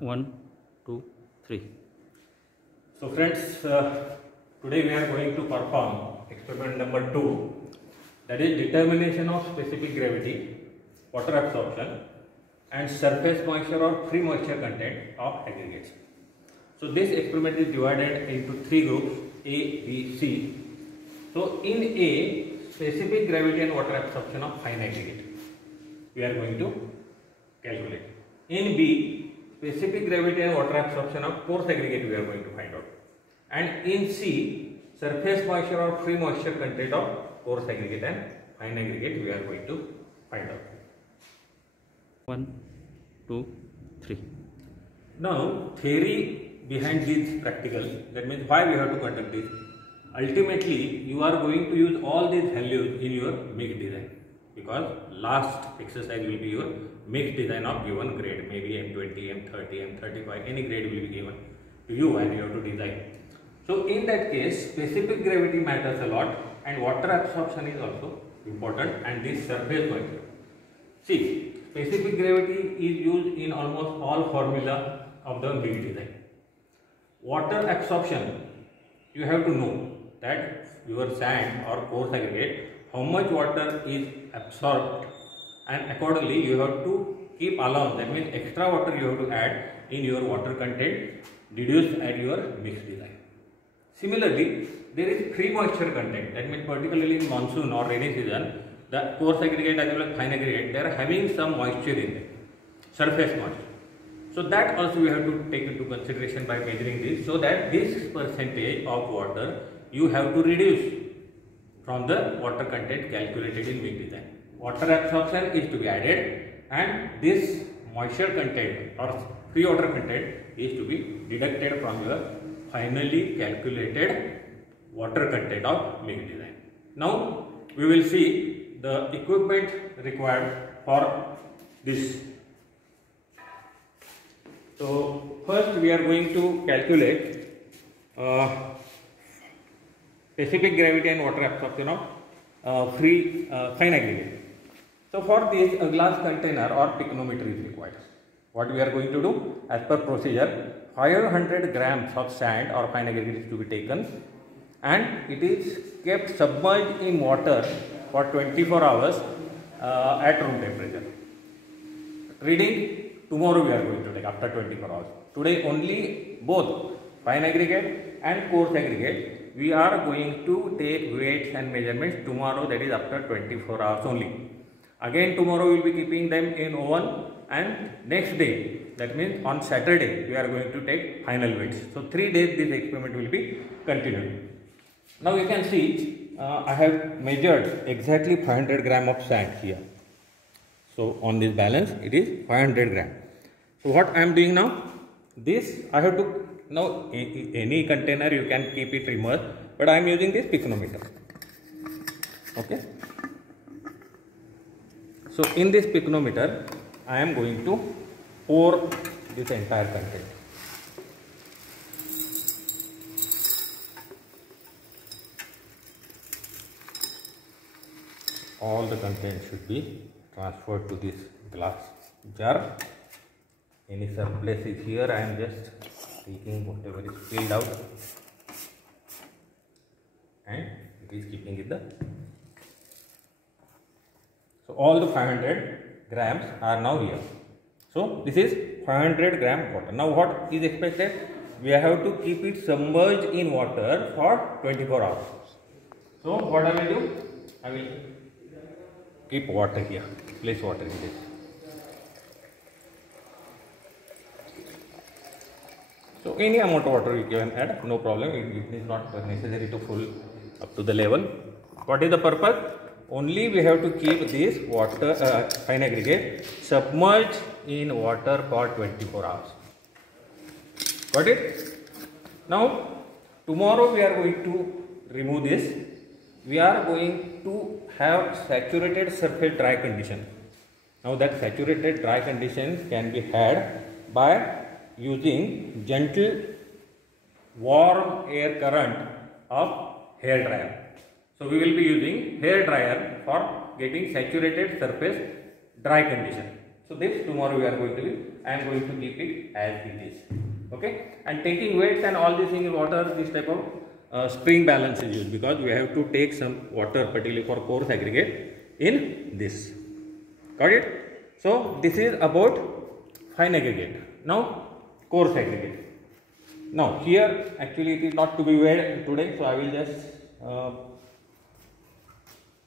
1, 2, 3. So friends, today we are going to perform experiment number 2, that is determination of specific gravity, water absorption and surface moisture or free moisture content of aggregates. So this experiment is divided into 3 groups A, B, C. So in A, specific gravity and water absorption of fine aggregate we are going to calculate. In B, specific gravity and water absorption of coarse aggregate we are going to find out. And in C, surface moisture or free moisture content of coarse aggregate and fine aggregate we are going to find out. 1, 2, 3. Now, theory behind this practical, that means why we have to conduct this. Ultimately, you are going to use all these values in your mixed design, because last exercise will be your mixed design of given grade, maybe M20, M30, M35, any grade will be given to you and you have to design. So in that case, specific gravity matters a lot and water absorption is also important, and this surface moisture. See, specific gravity is used in almost all formula of the mixed design. Water absorption, you have to know that your sand or coarse aggregate, how much water is absorbed, and accordingly you have to keep allowance, that means extra water you have to add in your water content deduced at your mixed design. Similarly, there is free moisture content, that means particularly in monsoon or rainy season, the coarse aggregate as well as fine aggregate, they are having some moisture in them, surface moisture. So that also we have to take into consideration by measuring this, so that this percentage of water you have to reduce from the water content calculated in mixed design. Water absorption is to be added and this moisture content or free water content is to be deducted from your finally calculated water content of mixed design. Now we will see the equipment required for this. So first we are going to calculate specific gravity and water absorption of fine aggregate. So for this, a glass container or pycnometer is required. What we are going to do, as per procedure, 500 grams of sand or fine aggregate is to be taken and it is kept submerged in water for 24 hours at room temperature. Reading tomorrow we are going to take after 24 hours. Today only both fine aggregate and coarse aggregate we are going to take weights and measurements tomorrow, that is after 24 hours only. Again tomorrow we will be keeping them in oven, and next day, that means on Saturday, we are going to take final weights. So 3 days this experiment will be continued. Now you can see I have measured exactly 500 gram of sand here. So on this balance it is 500 gram. So what I am doing now, this I have to, now any container you can keep it immersed, but I am using this pycnometer. Okay. So in this pycnometer I am going to pour this entire content. All the content should be transferred to this glass jar. Any surplus is here, I am just taking whatever is spilled out and it is keeping in the. So all the 500 grams are now here. So this is 500 gram water. Now what is expected? We have to keep it submerged in water for 24 hours. So what I will do? I will keep water here, place water in this. So any amount of water you can add, no problem, it is not necessary to full up to the level. What is the purpose? Only we have to keep this water, fine aggregate submerged in water for 24 hours. Got it? Now tomorrow we are going to remove this. We are going to have saturated surface dry condition. Now that saturated dry condition can be had by using gentle warm air current of hair dryer. So we will be using hair dryer for getting saturated surface dry condition. So this tomorrow we are going to be, I am going to keep it as it is. Okay, and taking weights and all these things in water, this type of spring balance is used, because we have to take some water particularly for coarse aggregate in this. Got it? So this is about fine aggregate. Now coarse aggregate. Now here actually it is not to be weighed today, so I will just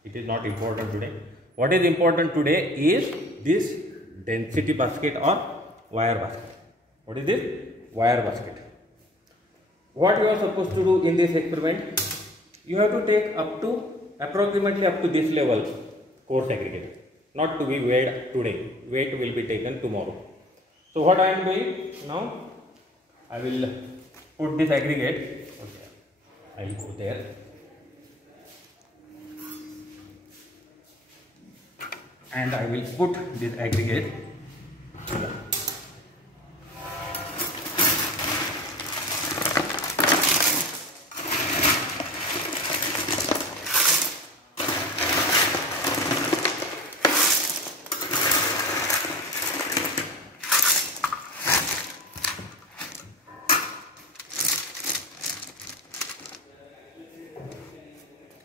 it is not important today. What is important today is this density basket or wire basket. What is this? Wire basket. What you are supposed to do in this experiment? You have to take up to approximately up to this level coarse aggregate, not to be weighed today. Weight will be taken tomorrow. So what I am doing now? I will put this aggregate. Okay, I will go there. And I will put this aggregate here.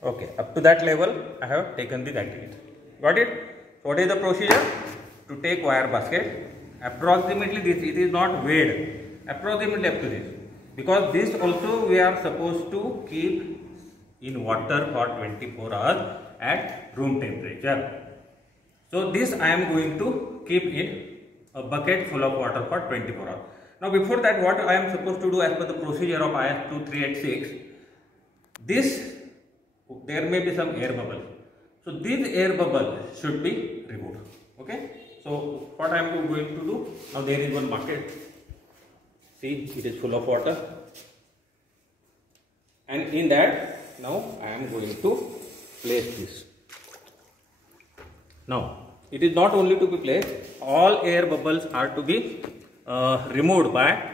Okay, up to that level I have taken this aggregate. Got it? So what is the procedure? To take wire basket, approximately this, it is not weighed, approximately up to this, because this also we are supposed to keep in water for 24 hours at room temperature. So this I am going to keep in a bucket full of water for 24 hours. Now before that, what I am supposed to do as per the procedure of IS 2386, this, there may be some air bubble. So this air bubble should be removed. Okay. So what I am going to do, now there is one bucket. See, it is full of water. And in that, now I am going to place this. Now, it is not only to be placed, all air bubbles are to be removed by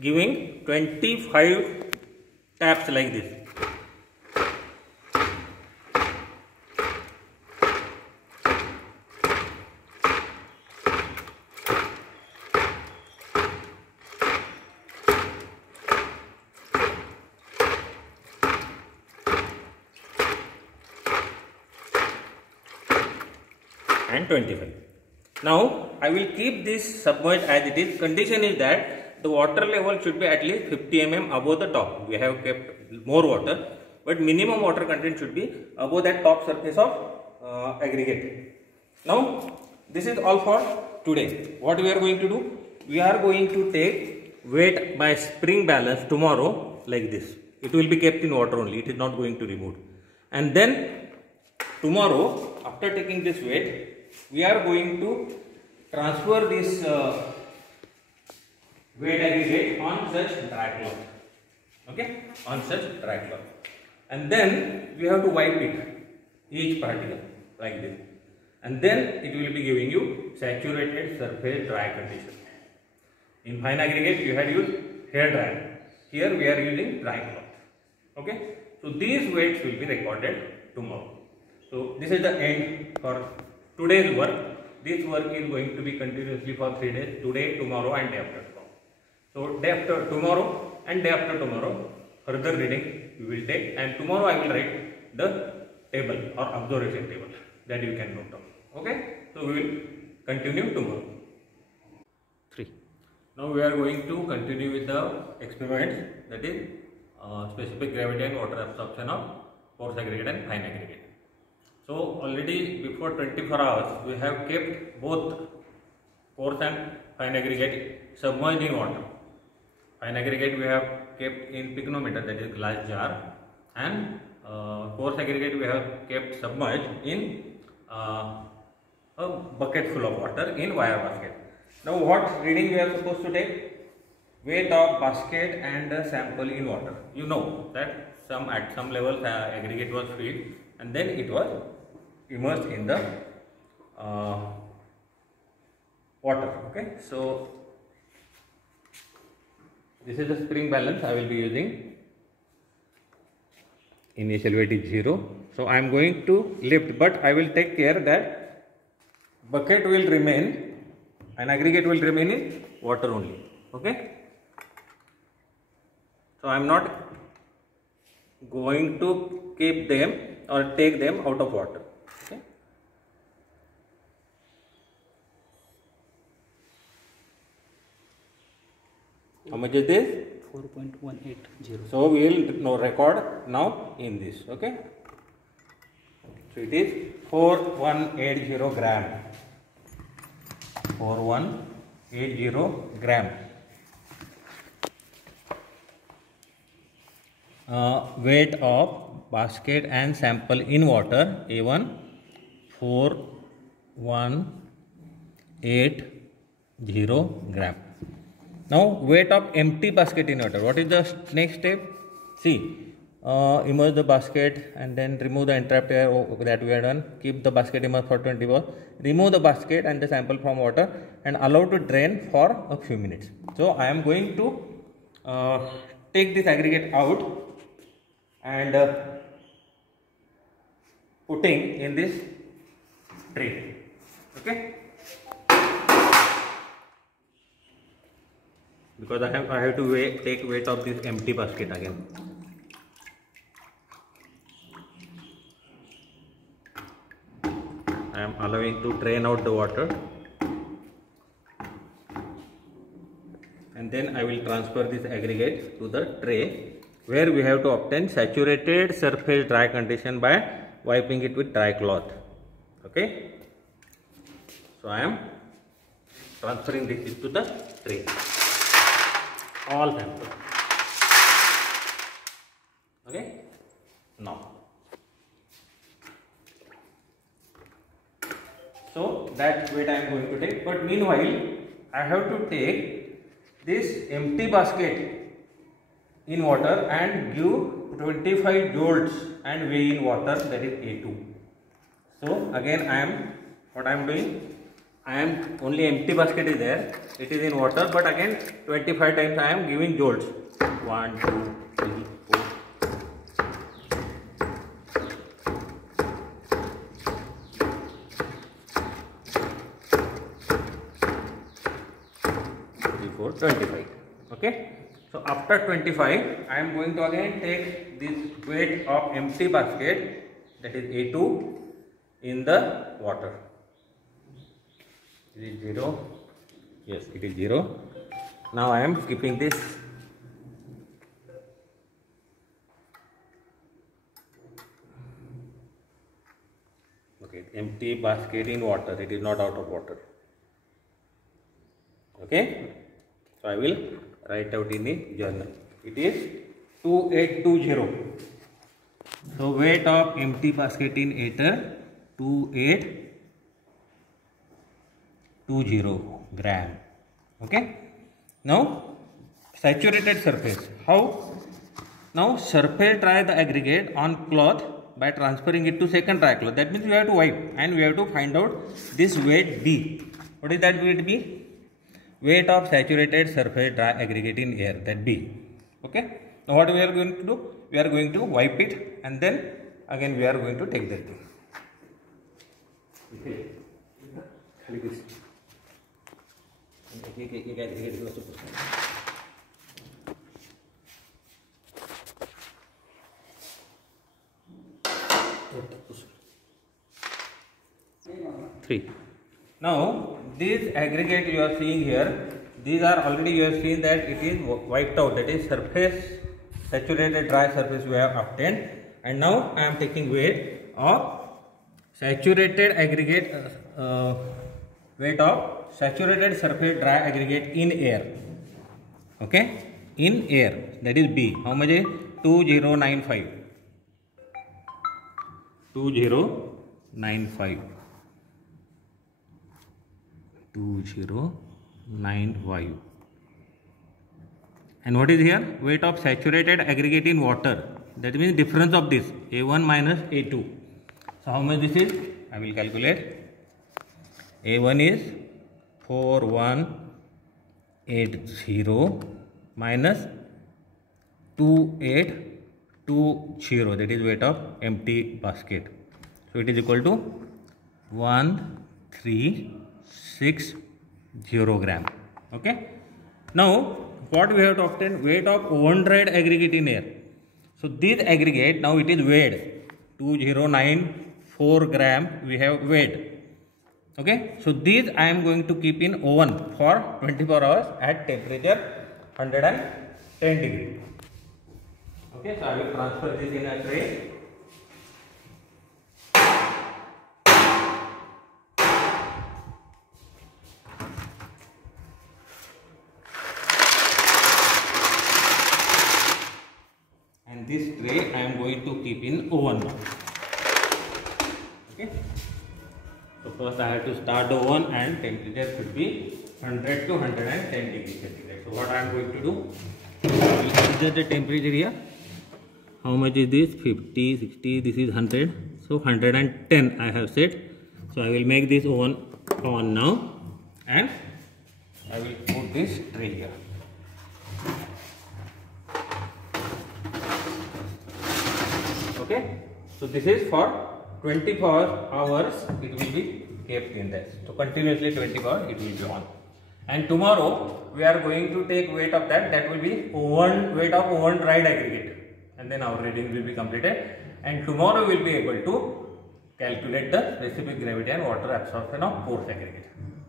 giving 25 taps like this. And 25. Now I will keep this submerged as it is. Condition is that the water level should be at least 50 mm above the top. We have kept more water, but minimum water content should be above that top surface of aggregate. Now this is all for today. What we are going to do? We are going to take weight by spring balance tomorrow like this. It will be kept in water only. It is not going to be removed. And then tomorrow, after taking this weight, we are going to transfer this weight aggregate on such dry cloth. Okay, on such dry cloth, and then we have to wipe it, each particle like this, and then it will be giving you saturated surface dry condition. In fine aggregate, you had used hair dryer. Here we are using dry cloth. Okay, so these weights will be recorded tomorrow. So this is the end for today's work. This work is going to be continuously for 3 days, today, tomorrow and day after tomorrow. So day after tomorrow and day after tomorrow, further reading we will take, and tomorrow I will write the table or observation table that you can note down. Okay, so we will continue tomorrow. 3. Now we are going to continue with the experiments, that is specific gravity and water absorption of coarse aggregate and fine aggregate. So already before 24 hours we have kept both coarse and fine aggregate submerged in water. Fine aggregate we have kept in pycnometer, that is glass jar, and coarse aggregate we have kept submerged in a bucket full of water in wire basket. Now what reading we are supposed to take? Weight of basket and the sample in water. You know that at some level aggregate was filled and then it was immersed in the water. Okay, so this is the spring balance I will be using. Initial weight is 0. So I am going to lift, but I will take care that bucket will remain, an aggregate will remain in water only. Okay, so I am not going to keep them or take them out of water. Okay, how much is this? 4.180. So we will now record now in this. Okay, so it is 4180 gram. 4180 gram. Weight of basket and sample in water A1 4180 gram. Now weight of empty basket in water. What is the next step? See, immerse the basket and then remove the entrapped air that we have done. Keep the basket immersed for 20 hours. Remove the basket and the sample from water and allow to drain for a few minutes. So I am going to take this aggregate out and putting in this tray. Okay, because I have to take weight of this empty basket again. I am allowing to drain out the water, and then I will transfer this aggregate to the tray, where we have to obtain saturated surface dry condition by wiping it with dry cloth. Okay, so I am transferring this into the tray, all samples. Okay, now so that weight I am going to take, but meanwhile I have to take this empty basket in water and give 25 joules and weigh in water, that is A2. So again what I am doing, I am only empty basket is there, it is in water, but again 25 times I am giving joules. 1, 2, 3, 4. 25. Okay, so after 25 I am going to again take this weight of empty basket, that is A2, in the water. Is it 0? Yes, it is 0. Now I am keeping this. Okay, empty basket in water, it is not out of water. Okay, so I will write out in the journal. It is 2820. So weight of empty basket in aether 2820 gram. Okay. Now saturated surface. How? Now surface dry the aggregate on cloth by transferring it to second dry cloth. That means we have to wipe and we have to find out this weight B. What is that weight B? Weight of saturated surface dry aggregate in air, that B. Okay. Now what we are going to do? We are going to wipe it and then again we are going to take that thing. Okay. 3. Now this aggregate you are seeing here, these are already you have seen that it is wiped out, that is surface, saturated dry surface we have obtained, and now I am taking weight of saturated aggregate, weight of saturated surface dry aggregate in air. Okay, in air, that is B. How much is 2095? 2095. 2095. And what is here? Weight of saturated aggregate in water. That means difference of this A1 minus A2. So how much this is? I will calculate. A1 is 4180 minus 2820. That is weight of empty basket. So it is equal to 13 0.360 gram. Okay. Now what we have to obtain? Weight of oven dried aggregate in air. So this aggregate now it is weighed 2094 gram we have weighed. Okay. So these I am going to keep in oven for 24 hours at temperature 110 degree. Okay. So I will transfer this in a tray. This tray I am going to keep in oven now. Okay. So first I have to start the oven and temperature should be 100 to 110 degrees centigrade. So what I am going to do? I will measure the temperature here. How much is this? 50, 60. This is 100. So 110 I have set. So I will make this oven on now, and I will put this tray here. Okay, so this is for 24 hours it will be kept in this. So continuously 24 hours it will be on. And tomorrow we are going to take weight of that. That will be weight of oven dried aggregate, and then our reading will be completed. And tomorrow we will be able to calculate the specific gravity and water absorption of coarse aggregate.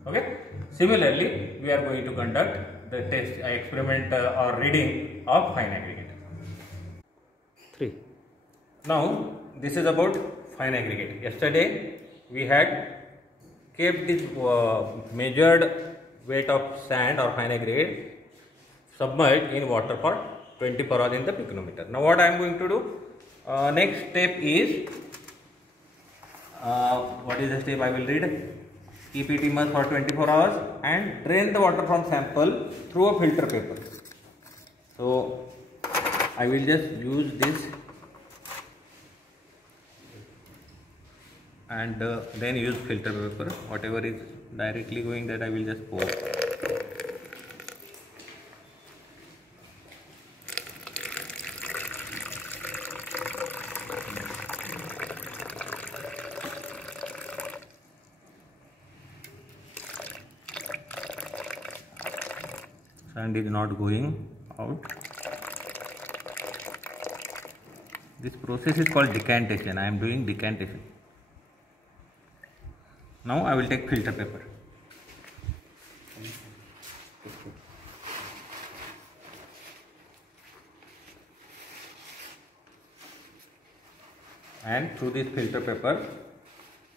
Okay. Similarly, we are going to conduct the test experiment or reading of fine aggregate. 3. Now this is about fine aggregate. Yesterday we had kept this measured weight of sand or fine aggregate submerged in water for 24 hours in the picnometer. Now what I am going to do? Next step is what is the step I will read? Keep it immersed for 24 hours and drain the water from sample through a filter paper. So I will just use this and then use filter paper. Whatever is directly going, that I will just pour. Sand is not going out. This process is called decantation. I am doing decantation. Now I will take filter paper. And through this filter paper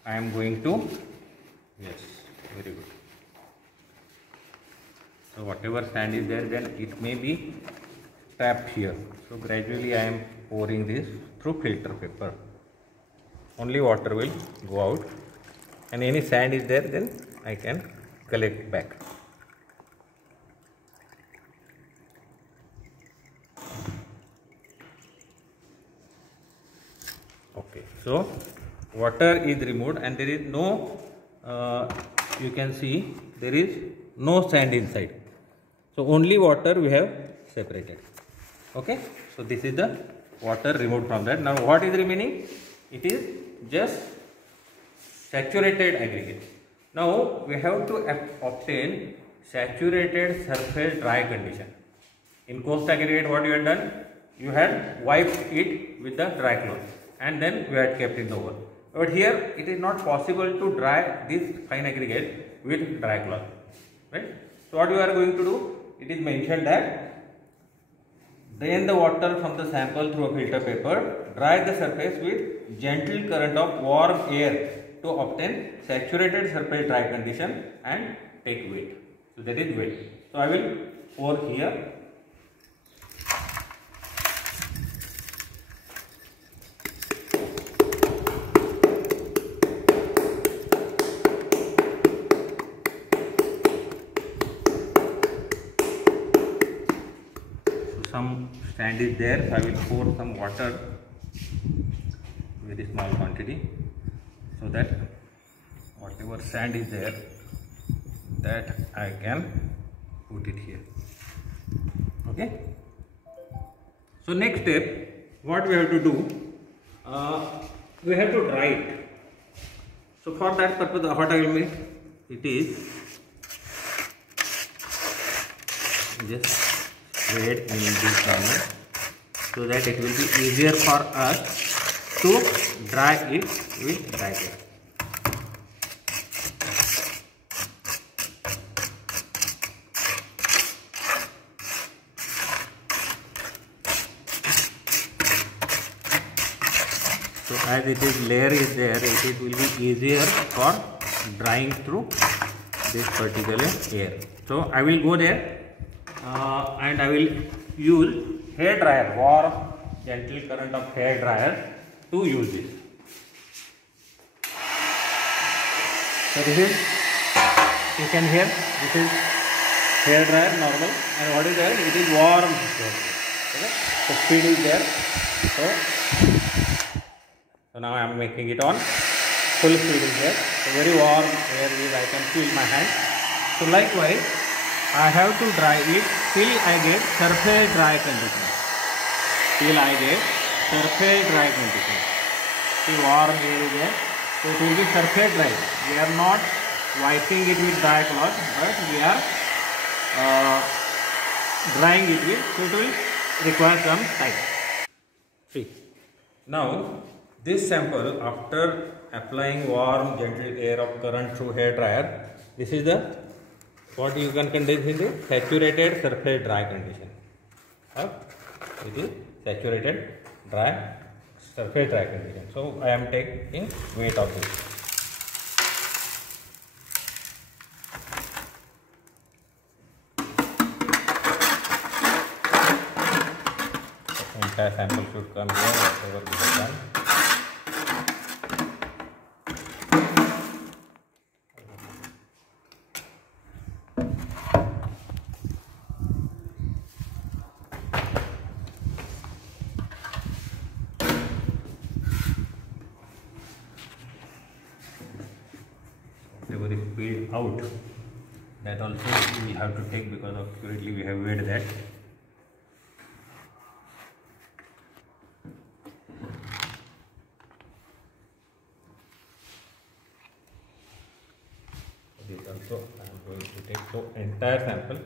I am going to, yes, very good. So whatever sand is there, then it may be trapped here. So gradually I am pouring this through filter paper. Only water will go out, and any sand is there, then I can collect back. Okay, so water is removed and there is no, you can see there is no sand inside. So only water we have separated. Okay, so this is the water removed from that. Now what is remaining? It is just saturated aggregate. Now we have to obtain saturated surface dry condition. In coarse aggregate, what you had done? You had wiped it with the dry cloth and then we had kept in the oven. But here it is not possible to dry this fine aggregate with dry cloth, right? So what you are going to do? It is mentioned that drain the water from the sample through a filter paper, dry the surface with gentle current of warm air to obtain saturated surface dry condition and take weight. So that is weight. So I will pour here. Some sand is there, so I will pour some water, very small quantity, so that whatever sand is there, that I can put it here. Okay. So next step, what we have to do, we have to dry it. So for that purpose, what I will make, it is just spread in this manner, so that it will be easier for us to dry it with dry cloth. So as it is layer is there, it will be easier for drying through this particular air. So I will go there and I will use hair dryer, warm gentle current of hair dryer to use this. So this is, you can hear, this is hair dryer normal, and what is there? It is warm hair dryer. Okay? So speed is there. So now I am making it on full speed is there. So very warm air is, I can feel my hand. So likewise, I have to dry it till I get surface dry condition. Till I get surface dry condition. See, warm air is there. So it will be surface dry. We are not wiping it with dry cloth, but we are drying it with, so it will require some time. See, now this sample, after applying warm gentle air of current through hair dryer, this is the what you can condense in the saturated surface dry condition. It is saturated dry surface dry condition. So I am taking weight of this. Entire sample should come here, whatever we have done. Whatever is spilled out, that also we will have to take, because of currently we have weighed that. This also I am going to take, so entire sample.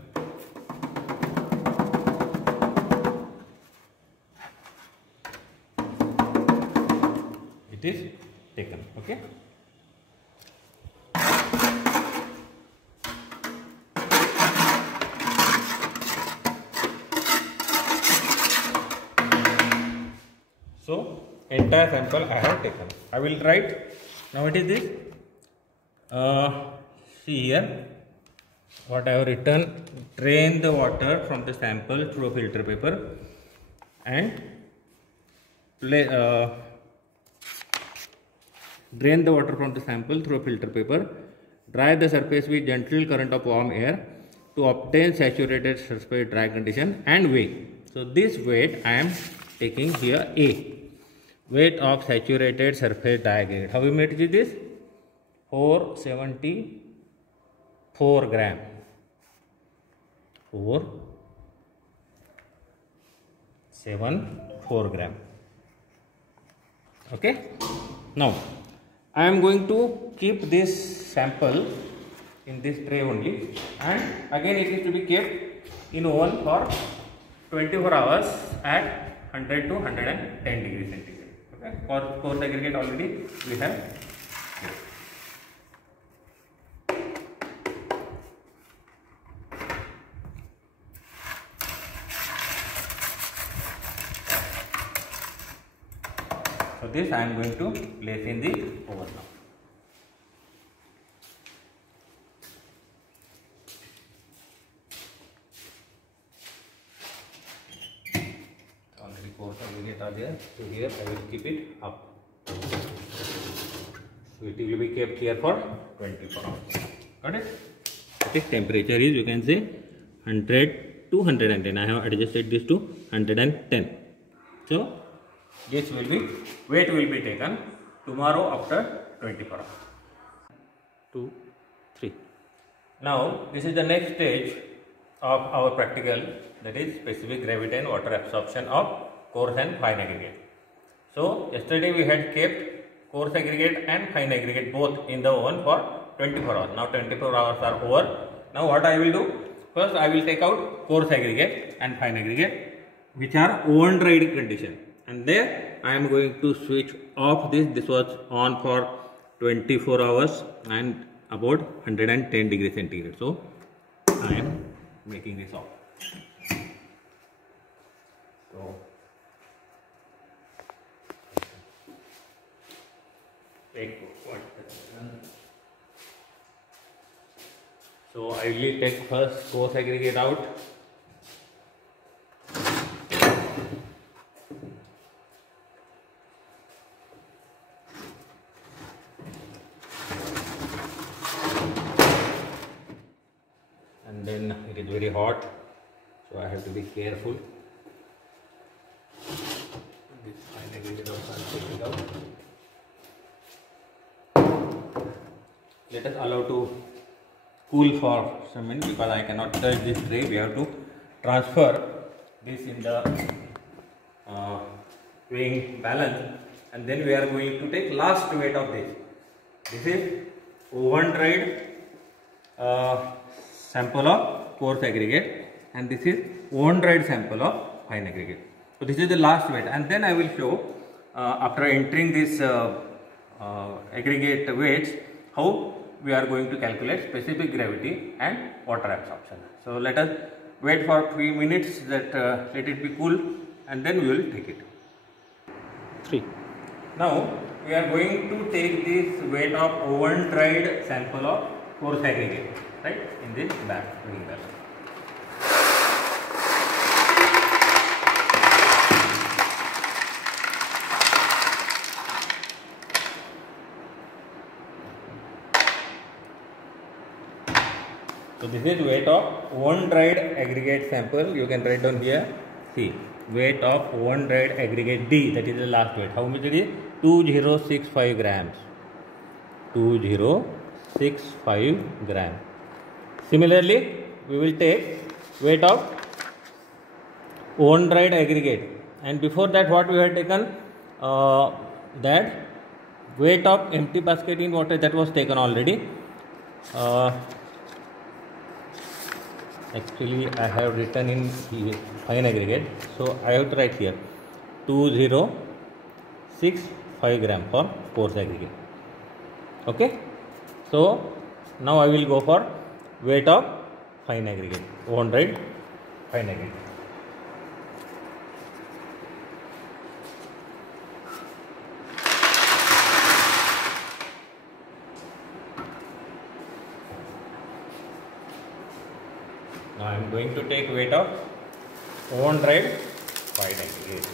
It is taken. Okay. So entire sample I have taken. I will write. Now what is this? See here, what I have written: drain the water from the sample through a filter paper and drain the water from the sample through a filter paper. Dry the surface with gentle current of warm air to obtain saturated surface dry condition and weigh. So this weight I am taking here A. Weight of saturated surface dry grade. How we made this? 474 gram. 474 gram. Okay. Now I am going to keep this sample in this tray only, and again it is to be kept in oven for 24 hours at 100 to 110 degrees centigrade. Okay. For coarse aggregate already we have. So this I am going to place in the oven now. Already coarse aggregate are there. So here I will keep it up. So it will be kept here for 24 hours. Got it? Okay. Temperature is, you can say, 100 to 110. I have adjusted this to 110. So this will be, weight will be taken tomorrow after 24 hours. 2, 3. Now this is the next stage of our practical, that is specific gravity and water absorption of coarse and fine aggregate. So yesterday we had kept coarse aggregate and fine aggregate both in the oven for 24 hours. Now 24 hours are over. Now what I will do? First I will take out coarse aggregate and fine aggregate which are oven dried condition, and there I am going to switch off this. This was on for 24 hours and about 110 degrees centigrade. So I am making this off. So I will take first coarse aggregate out. And then it is very hot, so I have to be careful. This fine aggregate also I will take it out. Let us allow to cool for some minutes because I cannot touch this tray. We have to transfer this in the weighing balance, and then we are going to take last weight of this. This is oven dried sample of coarse aggregate, and this is oven dried sample of fine aggregate. So this is the last weight, and then I will show after entering this aggregate weights how we are going to calculate specific gravity and water absorption. So let us wait for 3 minutes that let it be cool, and then we will take it. 3. Now we are going to take this weight of oven dried sample of coarse aggregate, right, in this bag. So this is weight of oven dried aggregate sample. You can write down here. See, weight of oven dried aggregate D, that is the last weight. How much it is? 2065 grams. 2065 grams. Similarly, we will take weight of oven dried aggregate, and before that what we had taken, that weight of empty basket in water, that was taken already. Actually I have written in fine aggregate, so I have to write here 2065 gram for coarse aggregate. Okay, so now I will go for weight of fine aggregate, oven dried fine aggregate. Now I am going to take weight of oven dried fine aggregate.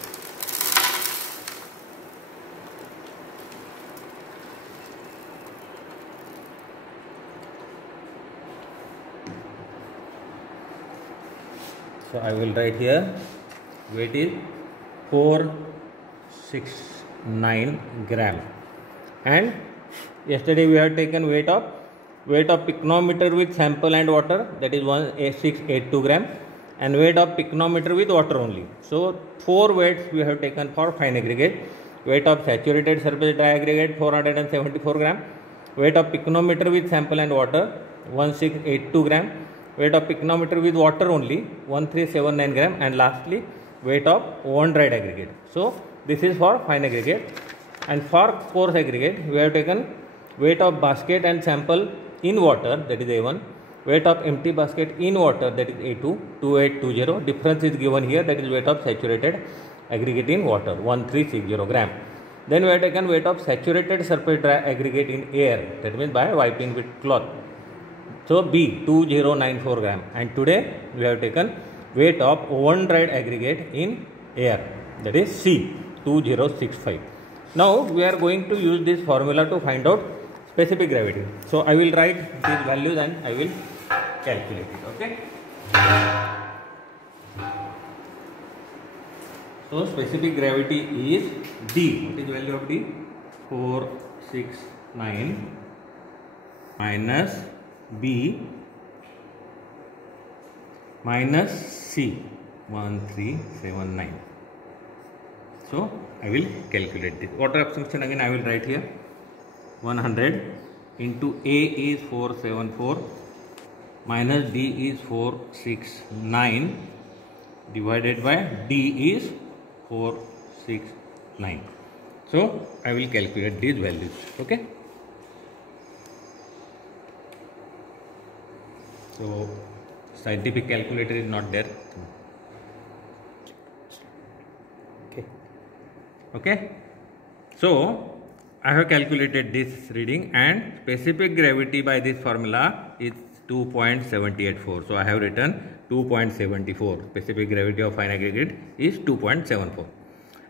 So I will write here weight is 469 gram, and yesterday we have taken weight of pycnometer with sample and water, that is 1682 gram, and weight of pycnometer with water only. So 4 weights we have taken for fine aggregate. Weight of saturated surface dry aggregate 474 gram, weight of pycnometer with sample and water 1682 gram, weight of pycnometer with water only 1379 gram, and lastly weight of oven dried aggregate. So this is for fine aggregate, and for coarse aggregate we have taken weight of basket and sample in water, that is A1, weight of empty basket in water, that is A2, 2820. Difference is given here, that is weight of saturated aggregate in water 1360 gram. Then we have taken weight of saturated surface dry aggregate in air, that means by wiping with cloth. So B 2094 gram, and today we have taken weight of oven dried aggregate in air, that is C 2065. Now we are going to use this formula to find out specific gravity. So I will write these values and I will calculate it. Okay. So specific gravity is D. What is the value of D? 469 minus B minus C 1379. So I will calculate this. Water absorption again I will write here. 100 into A is 474 minus D is 469 divided by D is 469. So I will calculate these values. Okay. So scientific calculator is not there. Okay. So I have calculated this reading, and specific gravity by this formula is 2.784. So I have written 2.74. Specific gravity of fine aggregate is 2.74,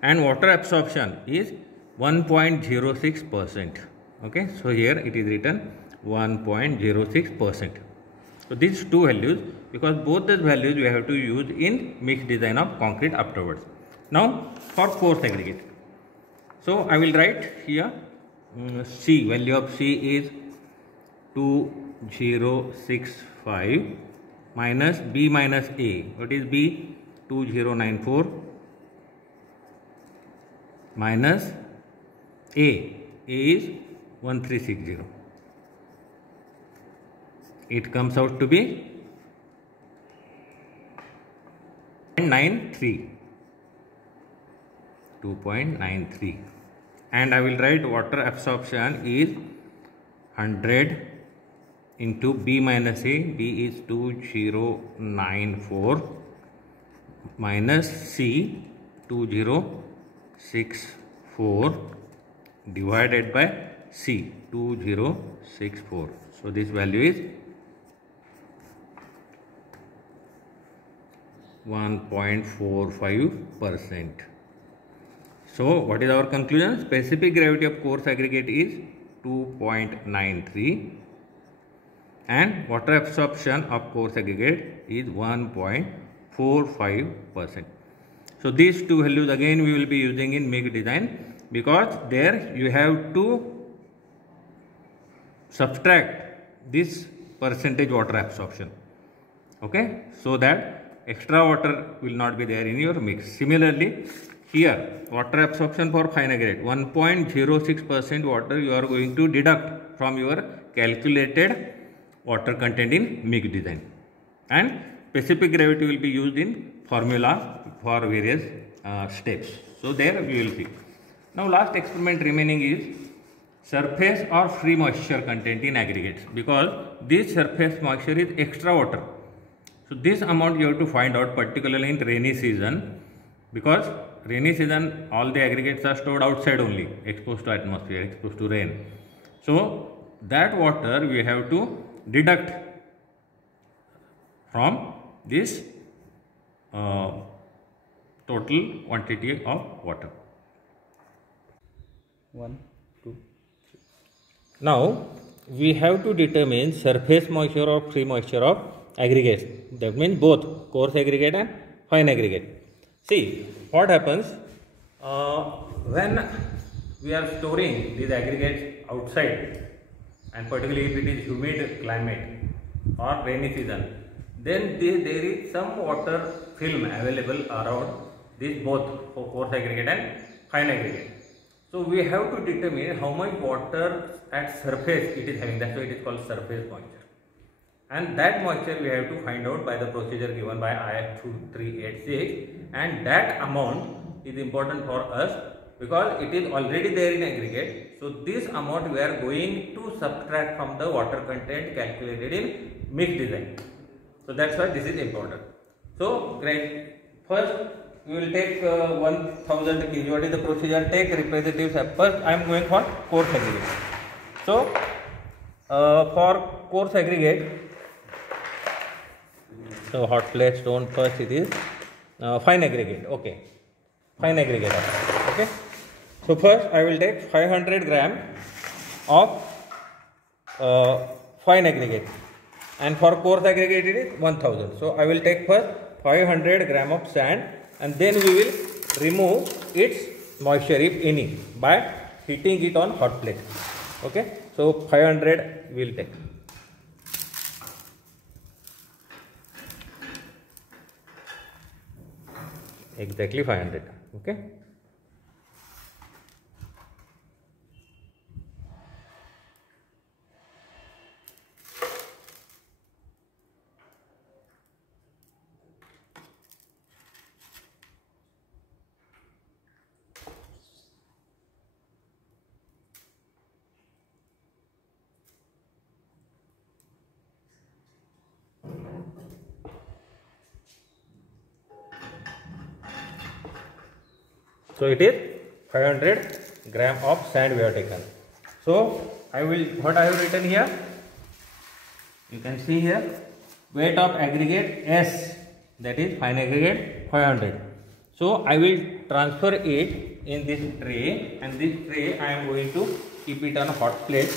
and water absorption is 1.06%. Okay. So here it is written 1.06%. So these two values, because both these values we have to use in mixed design of concrete afterwards. Now for coarse aggregate. So I will write here C, value of C is 2065 minus B minus A. What is B? 2094 minus A. A is 1360. It comes out to be 2.93, and I will write water absorption is 100 into B minus A. B is 2094 minus C 2064 divided by C 2064. So this value is 1.45%. So what is our conclusion? Specific gravity of coarse aggregate is 2.93 and water absorption of coarse aggregate is 1.45%. So these two values again we will be using in mixed design, because there you have to subtract this percentage water absorption, okay, so that extra water will not be there in your mix. Similarly, here water absorption for fine aggregate 1.06% water you are going to deduct from your calculated water content in mixed design, and specific gravity will be used in formula for various steps. So there we will see. Now last experiment remaining is surface or free moisture content in aggregates, because this surface moisture is extra water. So this amount you have to find out, particularly in rainy season, because rainy season all the aggregates are stored outside only, exposed to atmosphere, exposed to rain. So that water we have to deduct from this total quantity of water. 1, 2, 3. Now we have to determine surface moisture or free moisture of aggregates. That means both coarse aggregate and fine aggregate. See what happens when we are storing these aggregates outside, and particularly if it is humid climate or rainy season, then there is some water film available around this both coarse aggregate and fine aggregate. So we have to determine how much water at surface it is having. That's why it is called surface moisture. And that moisture we have to find out by the procedure given by IS 2386, and that amount is important for us because it is already there in aggregate. So this amount we are going to subtract from the water content calculated in mixed design. So that's why this is important. So great. First we will take 1000 kg. What is the procedure? Take representative sample. First I am going for coarse aggregate. So for coarse aggregate, so hot plate stone, first it is fine aggregate. Okay, fine aggregate. Okay, so first I will take 500 gram of fine aggregate, and for coarse aggregate it is 1000. So I will take first 500 gram of sand, and then we will remove its moisture if any by heating it on hot plate. Okay, so 500 we will take. Exactly 500. Okay, So it is 500 gram of sand we have taken. So what I have written here, you can see here, weight of aggregate S, that is fine aggregate 500. So I will transfer it in this tray, and this tray I am going to keep it on a hot plate.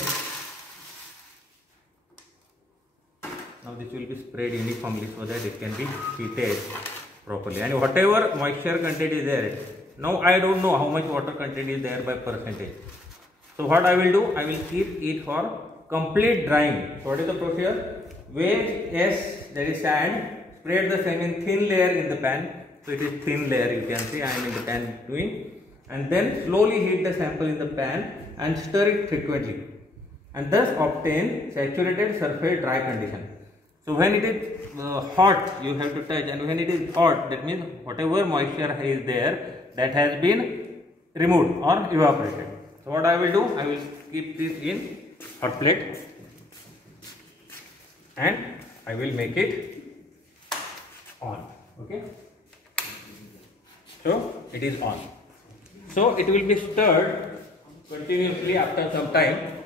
Now this will be spread uniformly so that it can be heated properly, and whatever moisture content is there, now I don't know how much water content is there by percentage. So what I will do, I will keep it for complete drying. So what is the procedure? Weigh S, that is sand, spread the same in thin layer in the pan. So it is thin layer, you can see I am in the pan doing, and then slowly heat the sample in the pan and stir it frequently, and thus obtain saturated surface dry condition. So when it is hot, you have to touch, and when it is hot, that means whatever moisture is there, that has been removed or evaporated. So what I will do, I will keep this in hot plate, and I will make it on. Okay. So it is on. So it will be stirred continuously after some time.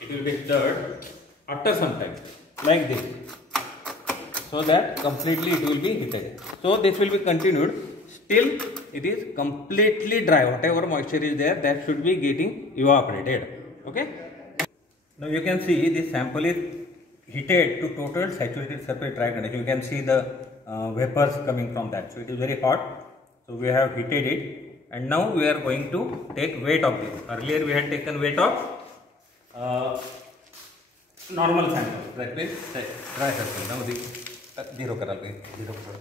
It will be stirred after some time like this, so that completely it will be heated. So this will be continued till it is completely dry. Whatever moisture is there, that should be getting evaporated. Okay. Now you can see this sample is heated to total saturated surface dry condition. You can see the vapors coming from that. So it is very hot. So we have heated it, and now we are going to take weight of this. Earlier we had taken weight of normal sample, that means dry sample. Now the zero करा लो, zero करा लो.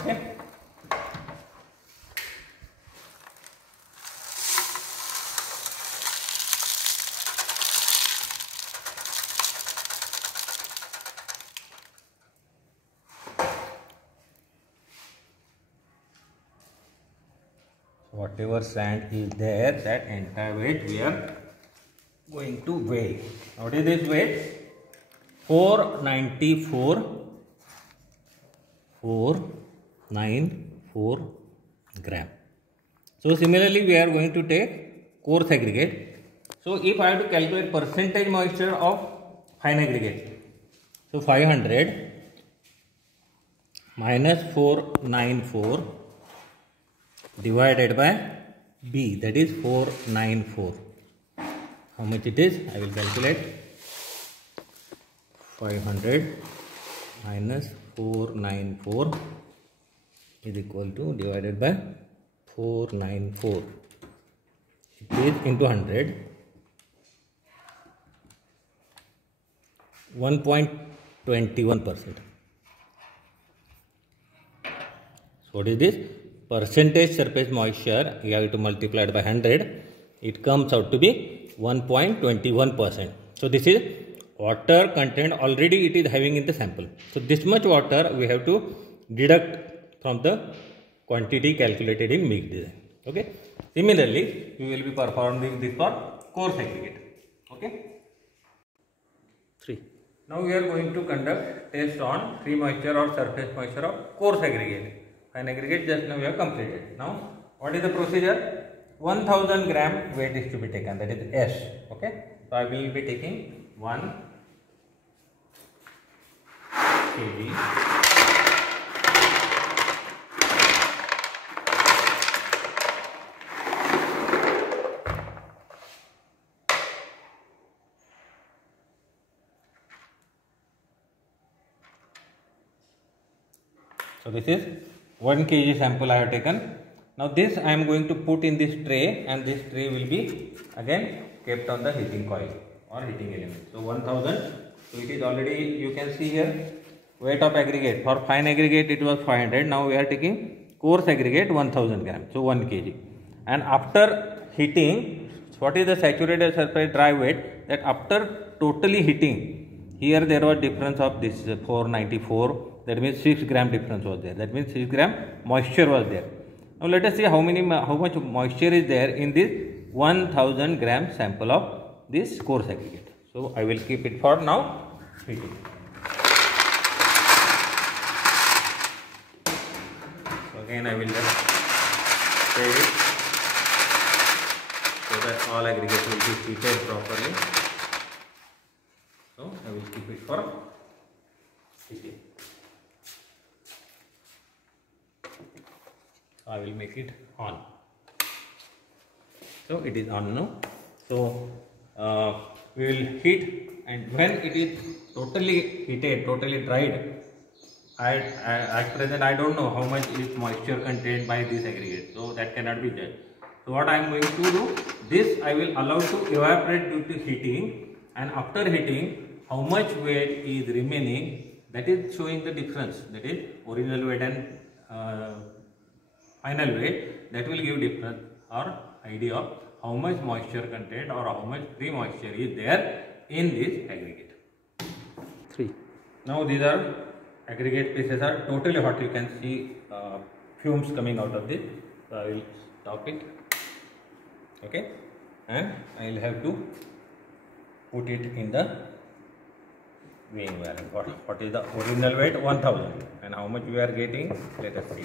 Okay. Whatever sand is there, that entire weight we are going to weigh. What is this weight? 494 gram. So similarly we are going to take coarse aggregate. So if I have to calculate percentage moisture of fine aggregate, so 500 minus 494 divided by B, that is 494. How much it is? I will calculate. 500 minus 494 is equal to, divided by 494. It is into 100. 1.21%. So what is this? Percentage surface moisture, you have to multiply it by 100, it comes out to be 1.21%. So this is water content already it is having in the sample. So this much water we have to deduct from the quantity calculated in mixed design. Okay. Similarly, we will be performing this for coarse aggregate. Okay. 3. Now we are going to conduct test on free moisture or surface moisture of coarse aggregate. Fine aggregate just now we have completed. Now what is the procedure? 1000 gram weight is to be taken, that is S. Okay. So I will be taking 1 kg. So this is 1 kg sample I have taken. Now this I am going to put in this tray, and this tray will be again kept on the heating coil or heating element. So 1000. So it is already, you can see here, weight of aggregate. For fine aggregate it was 500. Now we are taking coarse aggregate 1000 grams. So 1 kg. And after heating, what is the saturated surface dry weight? That after totally heating, here there was difference of this 494. That means 6 gram difference was there. That means 6 gram moisture was there. Now let us see how much moisture is there in this 1000 gram sample of this coarse aggregate. So I will keep it for now heating. So again I will just spread it so that all aggregate will be heated properly. So I will keep it for heating. I will make it on. So it is on now. So we will heat, and when it is totally heated, totally dried, at present I don't know how much is moisture contained by this aggregate, so that cannot be judged. So what I am going to do, this I will allow to evaporate due to heating, and after heating how much weight is remaining, that is showing the difference, that is original weight and final weight, that will give difference or idea of how much moisture contained or how much free moisture is there in this aggregate. 3. Now these are aggregate pieces are totally hot. You can see fumes coming out of this. So I will stop it. Okay, and I will have to put it in the weighing balance. What is the original weight? 1000, and how much we are getting? Let us see.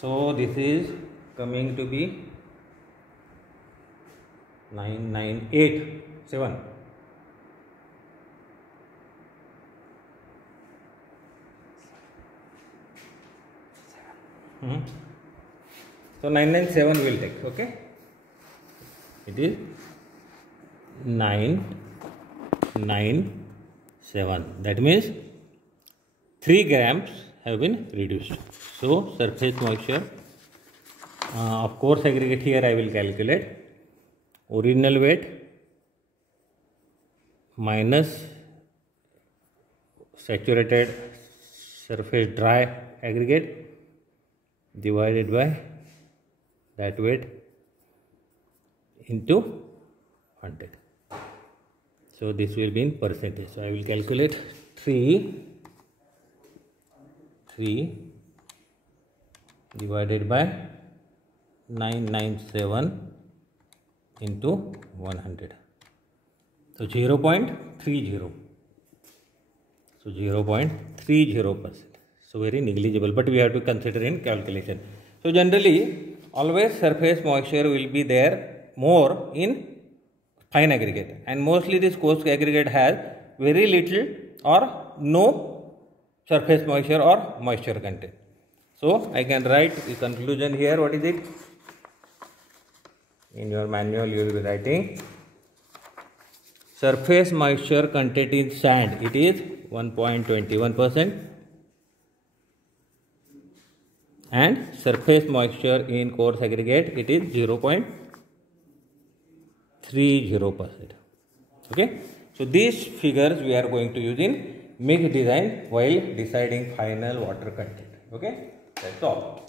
So this is coming to be 9987. So 997 will take. Okay, it is 997. That means 3 grams have been reduced. So surface moisture, of course aggregate here I will calculate original weight minus saturated surface dry aggregate divided by that weight into 100. So this will be in percentage. So I will calculate 3 divided by 997 into 100. So 0.30. So 0.30%. So very negligible, but we have to consider in calculation. So generally always surface moisture will be there more in fine aggregate, and mostly this coarse aggregate has very little or no surface moisture or moisture content. So I can write the conclusion here. What is it? In your manual you will be writing surface moisture content in sand, it is 1.21%, and surface moisture in coarse aggregate it is 0.30%. Okay, so these figures we are going to use in mix design while deciding final water content. Okay, that's all.